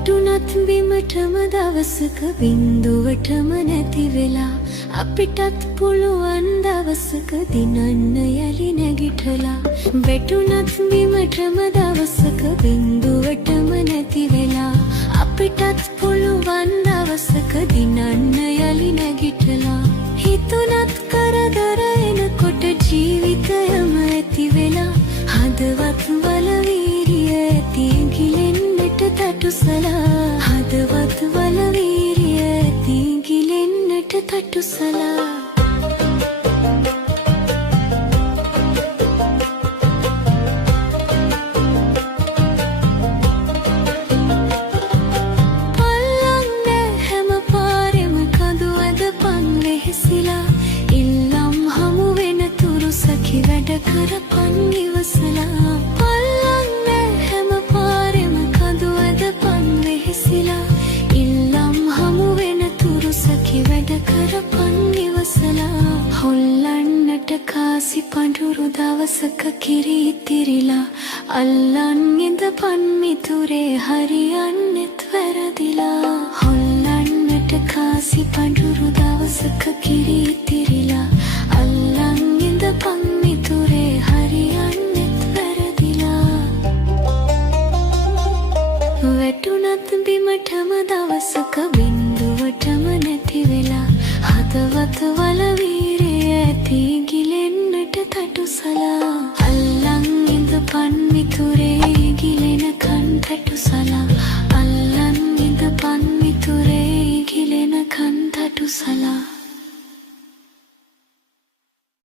වැටුණත් බිමටම දවසක බින්දුවටම නැති වෙලා අපිටත් පුළුවන් දවසක දිනන්න යලි නැගිටලා වැටුණත් බිමටම දවසක බින්දුවටම නැති වෙලා අපිටත් පුළුවන් දවසක දිනන්න යලි නැගිටලා හිතුණත් කරදර එනකොට ජීවිතයම ඇති වෙලා හදවත් වල වීරිය ඇති ගිලෙන්නට තටුසලා හදවත් වල වීරිය ඇති ගිලෙන්නට තටුසලා පල්ලන්නේ හැම පාරෙම කඳු ඇද පන් වෙහෙසිලා ඉල්ලම් හමු වෙන තුරු සැකි වැඩ කරපන් ඉවසලා පල්ලන්නේ හැම පාරෙම කඳු ඇද පන් වෙහෙසිලා ඉල්ලම් හමු වෙන තුරු සැකි වැඩ කරපන් ඉවසලා හොල්ලන්නට කාසි පඳුරු දවසක කිරි ඉතිරිලා අල්ලන් ඉඳපන් මිතුරේ හරියන්නෙත් වැරදිලා හොල්ලන්නට කාසි පඳුරු දවසක කිරි ඉතිරිලා අල්ලන් ඉඳපන් මිතුරේ හරියන්නෙත් වැරදිලා වැටුණත් බිමටම දවසක බින්දුවටම නැති වෙලා හදවත වල වීරිය ඇති ගිලෙන්නට තටුසලා අල්ලන් ඉඳපන් මිතුරේ ගිලෙනකන් තටුසලා